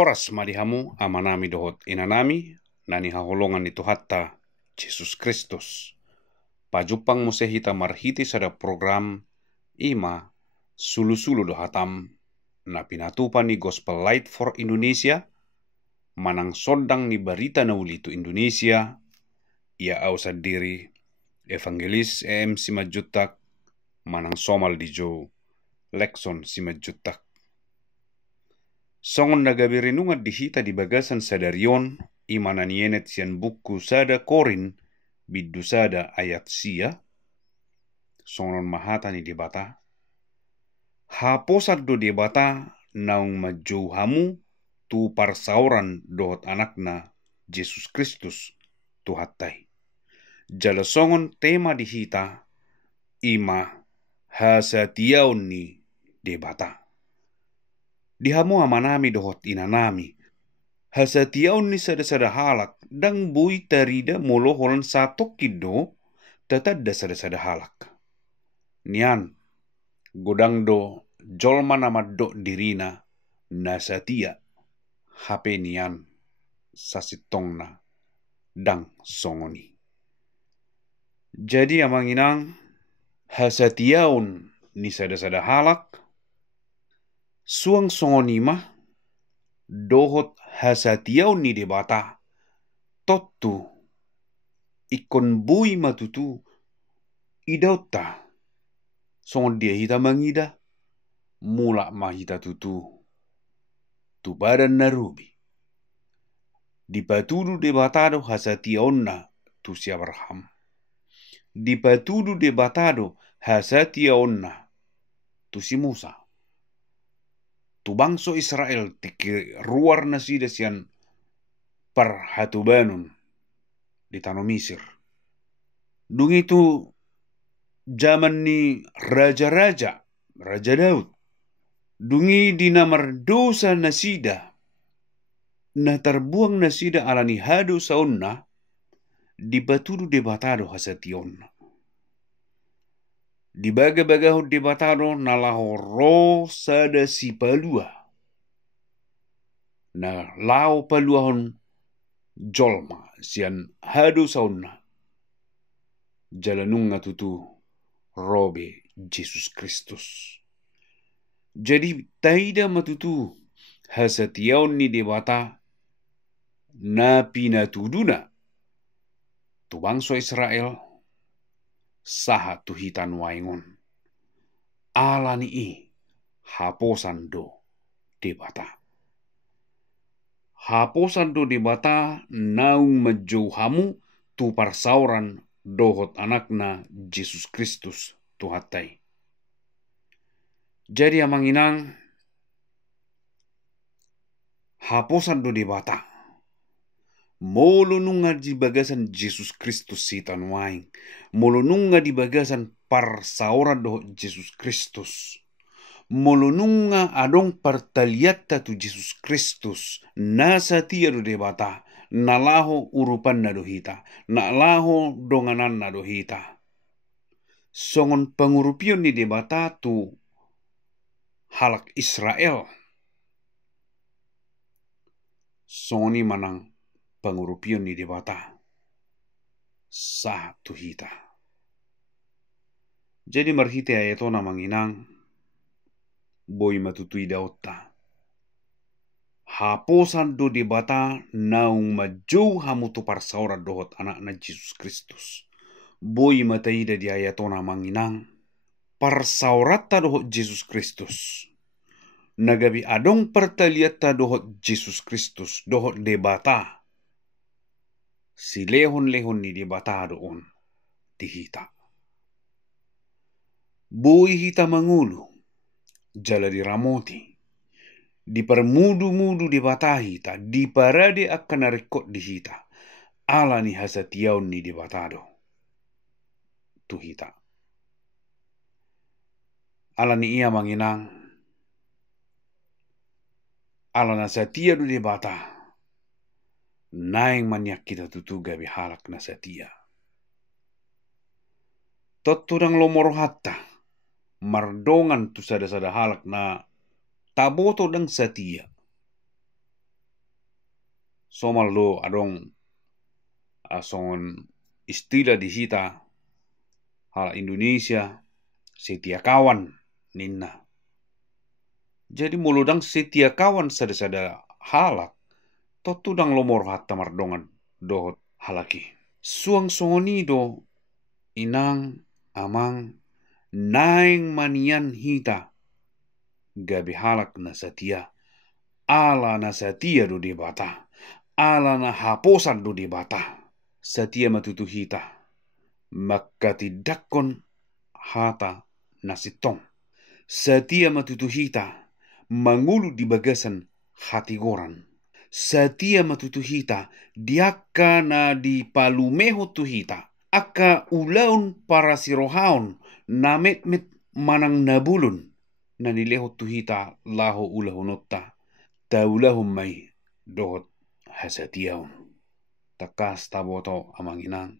horas madihamu amanami dohot inanami nani haholongan itu hatta Jesus Kristus. Pajupang musehita marhiti sada program ima sulu-sulu dohatam na pinatupa ni Gospel Light for Indonesia manang sodang ni barita na uli itu Indonesia ia ausa diri evangelis Simajutak manang somal di jo Lekson Simajutak. Songon nagabirinungat dihita di bagasan sadarion imanan yenet sian buku sada Korin biddu sada ayat sia songon mahata ni debata haposat do debata naung majouhamu tu parsauran dohot anakna Jesus Kristus tu hattai jala songon tema dihita ima hasatiaun ni debata dihamu amanami dohot inanami hasatiaun ni sada-sada halak dang bui tarida moloholan satok kido tatadda sada-sada halak nian godang do jolma namaddo dirina nasatia hape nian sasitongna dang songoni jadi amanginang hasatiaun ni sada-sada halak suang songonima dohot hasatiau ni debata totu ikon bui matutu idauta songon dia hita mangida mula mahita tutu tu badan narubi dipatudu debatado hasatiaonna tu si Abraham dipatudu debatado hasatiaonna tu si Musa tu bangso Israel tiki ruar nasida sian parhatubanun di tanah Mesir. Dung itu zaman ni raja-raja, Raja Daud. Dungi di namar dosa nasida na terbuang nasida alani hadu saunna di batudu debatado hasationna. Di baga-bagaho debatado nalaho ro sada si palua. Na lao paluahon jolma sian hadu sauna. Jalanunga tutu robe Jesus Kristus. Jadi taida matutu hasatiaun ni debata na pinatuduna tu bangso Israel saha tuhitan waingon alani i haposan do debata naung majouhamu tu parsauran dohot anakna Jesus Kristus tu hatai jadi amanginang haposan do debata molonunga di bagasan Jesus Kristus sitan waing molonunga di bagasan parsauran do Jesus Kristus molonunga adong partaliata tu Jesus Kristus nasatia do debata nalaho urupan na dohita nalaho donganan na dohita songon pangurupion ni debata tu halak Israel songoni manang pangurupion ni debata sah tuhita. Jadi marhite ayatona manginang boy matutui daotta. Haposan do debata naung majou hamutu parsaura dohot anakna Jesus Kristus. Boy mataida di ayatona manginang parsaurata dohot Jesus Kristus. Nagabi adong pertaliata dohot Jesus Kristus dohot debata. Si lehon-lehon ni debata doon dihita. Boy hita mangulu jala di ramoti. Di permudu-mudu debata hita. Di parade akan narekot dihita. Ala ni hasatiaun ni debatado. Tu hita. Ala ni ia manginang. Ala na satia do debata. Naing manyak kita tutu gabi halak na satia. Toturang lomoro hatta. Mardongan tu sada-sada halak na taboto dang satia. somal do adong asongon istilah di hita hala Indonesia setia kawan ninna. Jadi muludang setia kawan sada-sada halak totudang lomor hatta mardongan dohot halaki. Suang songoni do inang amang naing manian hita gabi halak na setia. Ala na setia do di bata. Ala na haposan do di bata. Setia matutu hita. Maka tidakon hata nasitong. Setia matutu hita. Mangulu di bagasan hati goran. Setia matutu hita. Diaka na di palumeho tu hita. Aka ulaun para sirohaon. Namet-met manang nabulun. Na nileho tu hita laho ulahunotta. Taulahum may dohot hasatiaon. Takas taboto amang inang.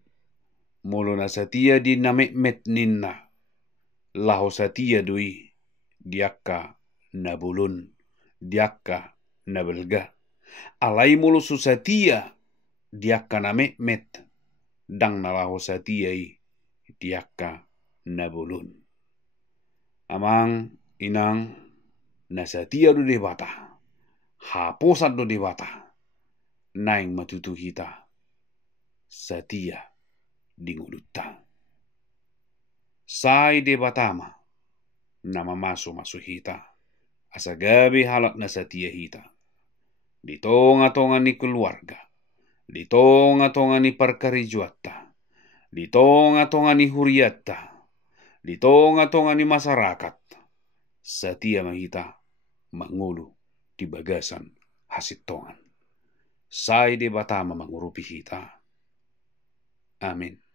Molo na satia di namet-met ninna. Laho satia dui. Diaka nabulun. Diaka nabelga. Alai molo susatia. Diaka namet-met. Dang nalaho satiai. Diaka nabulun. Amang inang nasatia do debata. Haposan do debata. Naing matutu hita. Satia dingulutta. Sai debatama. Nama maso hita. Asa gabi halak na satia hita. Di tonga-tonga ni keluarga. Di tonga-tonga ni parkarijuatta. Di tonga-tonga ni huriatta. Di tonga-tonga ni masyarakat. Satia mahita mangulu di bagasan hasitongan. Sai de batama mangurupi hita. Amin.